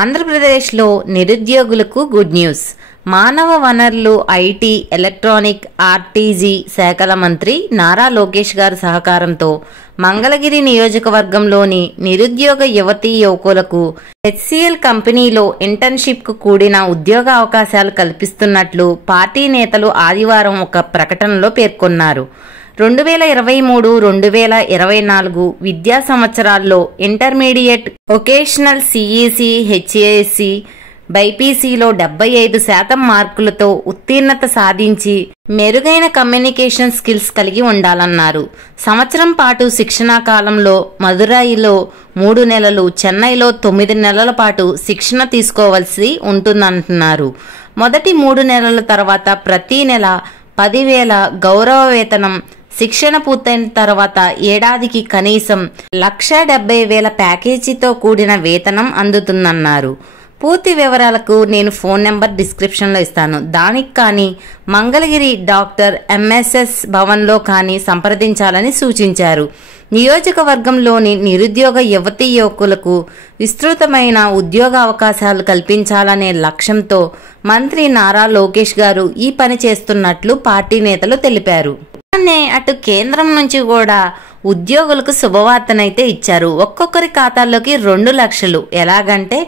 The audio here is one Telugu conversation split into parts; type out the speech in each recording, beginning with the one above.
ఆంధ్రప్రదేశ్లో నిరుద్యోగులకు గుడ్ న్యూస్. మానవ వనరులు, ఐటీ, ఎలక్ట్రానిక్, ఆర్టీజీ శాఖల మంత్రి నారా లోకేష్ గారి సహకారంతో మంగళగిరి నియోజకవర్గంలోని నిరుద్యోగ యువతీ యువకులకు హెచ్సిఎల్ కంపెనీలో ఇంటర్న్షిప్కు కూడిన ఉద్యోగ అవకాశాలు కల్పిస్తున్నట్లు పార్టీ నేతలు ఆదివారం ఒక ప్రకటనలో పేర్కొన్నారు. 2023-2024 విద్యా సంవత్సరాల్లో ఇంటర్మీడియట్, వొకేషనల్, సిఈసి, హెచ్ఏసి, బైపీసీలో 75% మార్కులతో ఉత్తీర్ణత సాధించి మెరుగైన కమ్యూనికేషన్ స్కిల్స్ కలిగి ఉండాలన్నారు. సంవత్సరం పాటు శిక్షణా కాలంలో మదురైలో 3 నెలలు, చెన్నైలో 9 నెలల పాటు శిక్షణ తీసుకోవాల్సి ఉంటుందంటున్నారు. మొదటి 3 నెలల తర్వాత ప్రతి నెల 10,000 గౌరవ వేతనం, శిక్షణ పూర్తయిన తర్వాత ఏడాదికి కనీసం 1,70,000 ప్యాకేజీతో కూడిన వేతనం అందుతుందన్నారు. పూర్తి వివరాలకు నేను ఫోన్ నెంబర్ డిస్క్రిప్షన్లో ఇస్తాను. దానికి కానీ మంగళగిరి డాక్టర్ ఎంఎస్ఎస్ భవన్లో కానీ సంప్రదించాలని సూచించారు. నియోజకవర్గంలోని నిరుద్యోగ యువతీ యువకులకు విస్తృతమైన ఉద్యోగ అవకాశాలు కల్పించాలనే లక్ష్యంతో మంత్రి నారా లోకేష్ గారు ఈ పని చేస్తున్నట్లు పార్టీ నేతలు తెలిపారు. అటు కేంద్రం నుంచి కూడా ఉద్యోగులకు శుభవార్తనైతే ఇచ్చారు. ఒక్కొక్కరి ఖాతాల్లోకి 2 లక్షలు. ఎలాగంటే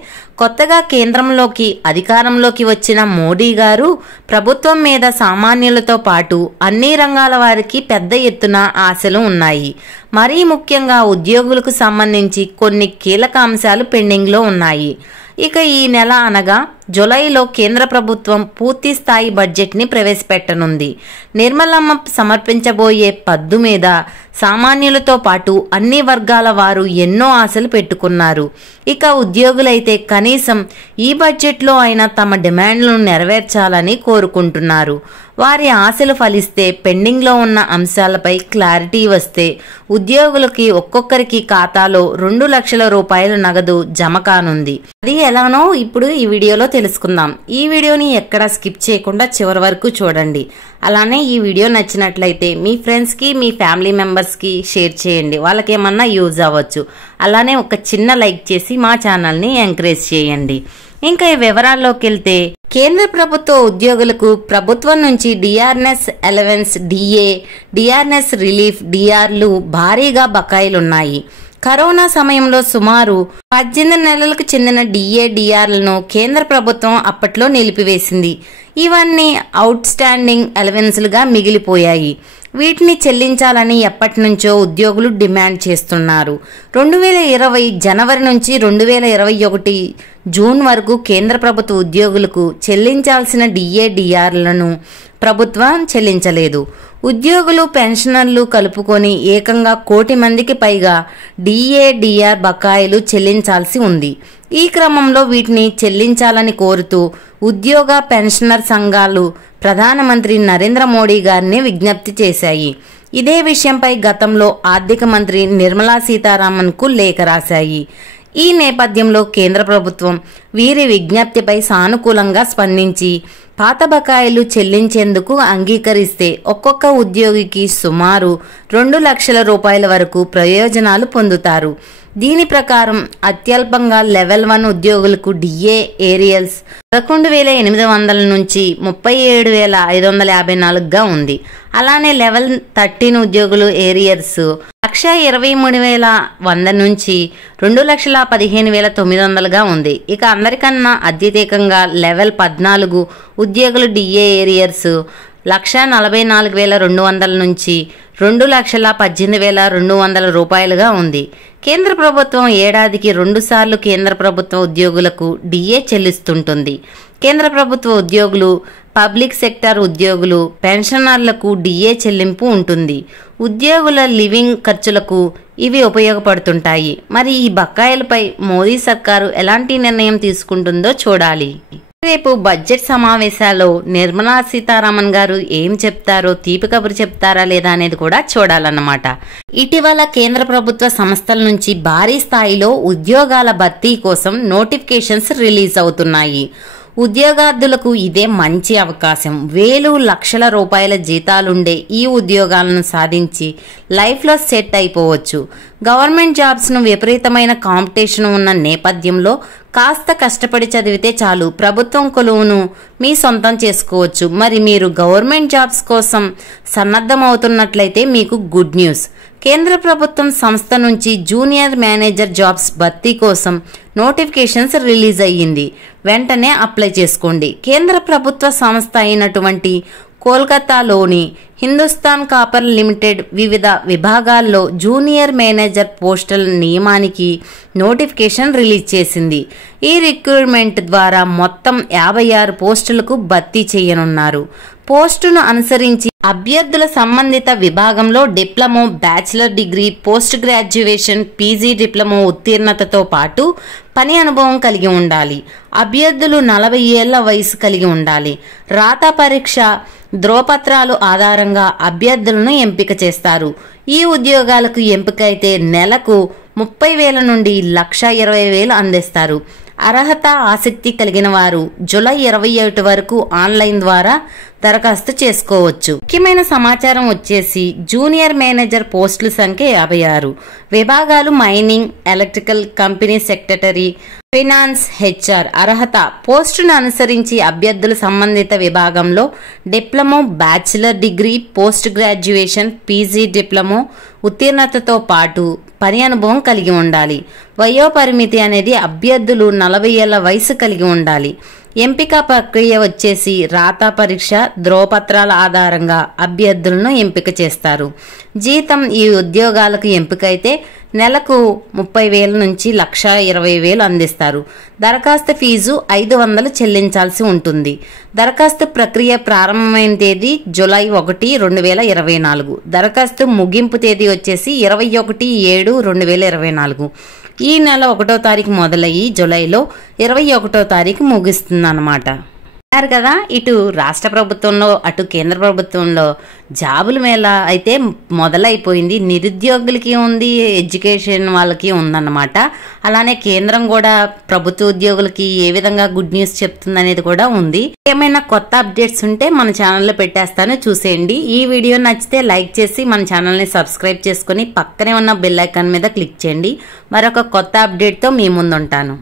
కొత్తగా కేంద్రంలోకి అధికారంలోకి వచ్చిన మోడీ గారు ప్రభుత్వం మీద సామాన్యులతో పాటు అన్ని రంగాల వారికి పెద్ద ఎత్తున ఆశలు ఉన్నాయి. మరీ ముఖ్యంగా ఉద్యోగులకు సంబంధించి కొన్ని కీలక అంశాలు పెండింగ్లో ఉన్నాయి. ఇక ఈ నెల అనగా జూలైలో కేంద్ర ప్రభుత్వం పూర్తి స్థాయి బడ్జెట్ని ప్రవేశపెట్టనుంది. నిర్మలమ్మ సమర్పించబోయే పద్దు మీద సామాన్యులతో పాటు అన్ని వర్గాల వారు ఎన్నో ఆశలు పెట్టుకున్నారు. ఇక ఉద్యోగులైతే కనీసం ఈ బడ్జెట్లో అయినా తమ డిమాండ్లను నెరవేర్చాలని కోరుకుంటున్నారు. వారి ఆశలు ఫలిస్తే, పెండింగ్లో ఉన్న అంశాలపై క్లారిటీ వస్తే ఉద్యోగులకి ఒక్కొక్కరికి ఖాతాలో 2 లక్షల రూపాయలు నగదు జమ కానుంది. అది ఎలానో ఇప్పుడు ఈ వీడియోలో తెలుసుకుందాం. ఈ వీడియోని ఎక్కడా స్కిప్ చేయకుండా చివరి వరకు చూడండి. అలానే ఈ వీడియో నచ్చినట్లయితే మీ ఫ్రెండ్స్కి, మీ ఫ్యామిలీ మెంబర్స్కి షేర్ చేయండి. వాళ్ళకి ఏమన్నా యూజ్ అవ్వచ్చు. అలానే ఒక చిన్న లైక్ చేసి మా ఛానల్ని ఎంకరేజ్ చేయండి. ఇంకా ఈ వివరాల్లోకి వెళ్తే, కేంద్ర ప్రభుత్వ ఉద్యోగులకు ప్రభుత్వం నుంచి డిఆర్ఎస్ అలవెన్స్, డిఆర్ఎస్ రిలీఫ్, డిఆర్లు భారీగా బకాయిలున్నాయి. కరోనా సమయంలో సుమారు 18 నెలలకు చెందిన డిఆర్లను కేంద్ర ప్రభుత్వం అప్పట్లో నిలిపివేసింది. ఇవన్నీ అవుట్ స్టాండింగ్ అలవెన్స్లుగా మిగిలిపోయాయి. వీటిని చెల్లించాలని ఎప్పటి నుంచో ఉద్యోగులు డిమాండ్ చేస్తున్నారు. 2020 జనవరి నుంచి 2021 జూన్ వరకు కేంద్ర ప్రభుత్వ ఉద్యోగులకు చెల్లించాల్సిన డిఆర్లను ప్రభుత్వం చెల్లించలేదు. ఉద్యోగులు, పెన్షనర్లు కలుపుకొని ఏకంగా 1 కోటి మందికి పైగా డిఆర్ బకాయిలు చెల్లించాల్సి ఉంది. ఈ క్రమంలో వీటిని చెల్లించాలని కోరుతూ ఉద్యోగ, పెన్షనర్ సంఘాలు ప్రధానమంత్రి నరేంద్ర మోడీ గారిని విజ్ఞప్తి చేశాయి. ఇదే విషయంపై గతంలో ఆర్థిక మంత్రి నిర్మలా సీతారామన్కు లేఖ రాశాయి. ఈ నేపథ్యంలో కేంద్ర ప్రభుత్వం వీరి విజ్ఞప్తిపై సానుకూలంగా స్పందించి పాత బకాయిలు చెల్లించేందుకు అంగీకరిస్తే ఒక్కొక్క ఉద్యోగికి సుమారు 2 లక్షల రూపాయల వరకు ప్రయోజనాలు పొందుతారు. దీని ప్రకారం అత్యల్పంగా లెవెల్ 1 ఉద్యోగులకు ఏరియల్స్ 11,800 నుంచి 37,554గా ఉంది. అలానే లెవెల్ 13 ఉద్యోగులు ఏరియర్స్ 1,23,100 నుంచి 2,15,900గా ఉంది. ఇక అందరికన్నా అత్యధికంగా లెవెల్ 14 ఉద్యోగులు ఏరియర్స్ 1,44,200 నుంచి 2,18,200 రూపాయలుగా ఉంది. కేంద్ర ప్రభుత్వం ఏడాదికి 2 సార్లు కేంద్ర ప్రభుత్వ ఉద్యోగులకు చెల్లిస్తుంటుంది. కేంద్ర ప్రభుత్వ ఉద్యోగులు, పబ్లిక్ సెక్టార్ ఉద్యోగులు, పెన్షనర్లకు చెల్లింపు ఉంటుంది. ఉద్యోగుల లివింగ్ ఖర్చులకు ఇవి ఉపయోగపడుతుంటాయి. మరి ఈ బకాయిలపై మోదీ సర్కారు ఎలాంటి నిర్ణయం తీసుకుంటుందో చూడాలి. రేపు బడ్జెట్ సమావేశాల్లో నిర్మలా సీతారామన్ గారు ఏం చెప్తారో, తీపి కబురు చెప్తారా లేదా అనేది కూడా చూడాలన్నమాట. ఇటీవల కేంద్ర ప్రభుత్వ సంస్థల నుంచి భారీ స్థాయిలో ఉద్యోగాల భర్తీ కోసం నోటిఫికేషన్స్ రిలీజ్ అవుతున్నాయి. ఉద్యోగార్థులకు ఇదే మంచి అవకాశం. వేలు లక్షల రూపాయల జీతాలుండే ఈ ఉద్యోగాలను సాధించి లైఫ్లో సెట్ అయిపోవచ్చు. గవర్నమెంట్ జాబ్స్ను విపరీతమైన కాంపిటీషన్ ఉన్న నేపథ్యంలో కాస్త కష్టపడి చదివితే చాలు ప్రభుత్వం కొలువును మీ సొంతం చేసుకోవచ్చు. మరి మీరు గవర్నమెంట్ జాబ్స్ కోసం సన్నద్ధమవుతున్నట్లయితే మీకు గుడ్ న్యూస్. కేంద్ర ప్రభుత్వం సంస్థ నుంచి జూనియర్ మేనేజర్ జాబ్స్ భర్తీ కోసం నోటిఫికేషన్స్ రిలీజ్ అయ్యింది. వెంటనే అప్లై చేసుకోండి. కేంద్ర ప్రభుత్వ సంస్థ అయినటువంటి కోల్కతాలోని హిందుస్థాన్ కాపర్ లిమిటెడ్ వివిధ విభాగాల్లో జూనియర్ మేనేజర్ పోస్టుల నియామకానికి నోటిఫికేషన్ రిలీజ్ చేసింది. ఈ రిక్రూట్మెంట్ ద్వారా మొత్తం 56 పోస్టులకు భర్తీ చేయనున్నారు. పోస్టును అనుసరించి అభ్యర్థుల సంబంధిత విభాగంలో diploma, bachelor degree, post graduation, PG diploma ఉత్తీర్ణతతో పాటు పని అనుభవం కలిగి ఉండాలి. అభ్యర్థులు 40 ఏళ్ల వయసు కలిగి ఉండాలి. రాత పరీక్ష, ధ్రువపత్రాలు ఆధారంగా అభ్యర్థులను ఎంపిక చేస్తారు. ఈ ఉద్యోగాలకు ఎంపికైతే నెలకు 30,000 నుండి 1,20,000 అందిస్తారు. అర్హత, ఆసక్తి కలిగిన వారు జూలై 21 వరకు ఆన్లైన్ ద్వారా దరఖాస్తు చేసుకోవచ్చు. ముఖ్యమైన సమాచారం వచ్చేసి జూనియర్ మేనేజర్ పోస్టుల సంఖ్య 56. విభాగాలు mining, electrical, company secretary, finance, HR. అర్హత పోస్టును అనుసరించి అభ్యర్థుల సంబంధిత విభాగంలో diploma, bachelor degree, post graduation, PG diploma ఉత్తీర్ణతతో పాటు పని అనుభవం కలిగి ఉండాలి. వయోపరిమితి అనేది అభ్యర్థులు 40 ఏళ్ల వయసు కలిగి ఉండాలి. ఎంపిక ప్రక్రియ వచ్చేసి రాత పరీక్ష, ధ్రువపత్రాల ఆధారంగా అభ్యర్థులను ఎంపిక చేస్తారు. జీతం ఈ ఉద్యోగాలకు ఎంపికైతే నెలకు 30,000 నుంచి 1,20,000 అందిస్తారు. దరఖాస్తు ఫీజు 500 చెల్లించాల్సి ఉంటుంది. దరఖాస్తు ప్రక్రియ ప్రారంభమైన తేదీ జూలై 1, 2024. దరఖాస్తు ముగింపు తేదీ వచ్చేసి 21/7/2024. ఈ నెల 1వ తారీఖు మొదలయ్యి జూలైలో 21వ తారీఖు ముగిస్తుందన్నమాట. అన్నారు కదా, ఇటు రాష్ట్ర ప్రభుత్వంలో అటు కేంద్ర ప్రభుత్వంలో జాబుల మేళ అయితే మొదలైపోయింది. నిరుద్యోగులకి ఉంది, ఎడ్యుకేషన్ వాళ్ళకి ఉందన్నమాట. అలానే కేంద్రం కూడా ప్రభుత్వ ఉద్యోగులకి ఏ విధంగా గుడ్ న్యూస్ చెప్తుంది అనేది కూడా ఉంది. ఏమైనా కొత్త అప్డేట్స్ ఉంటే మన ఛానల్లో పెట్టేస్తాను, చూసేయండి. ఈ వీడియో నచ్చితే లైక్ చేసి మన ఛానల్ని సబ్స్క్రైబ్ చేసుకుని పక్కనే ఉన్న బెల్ ఐకాన్ మీద క్లిక్ చేయండి. మరొక కొత్త అప్డేట్తో మీ ముందుంటాను.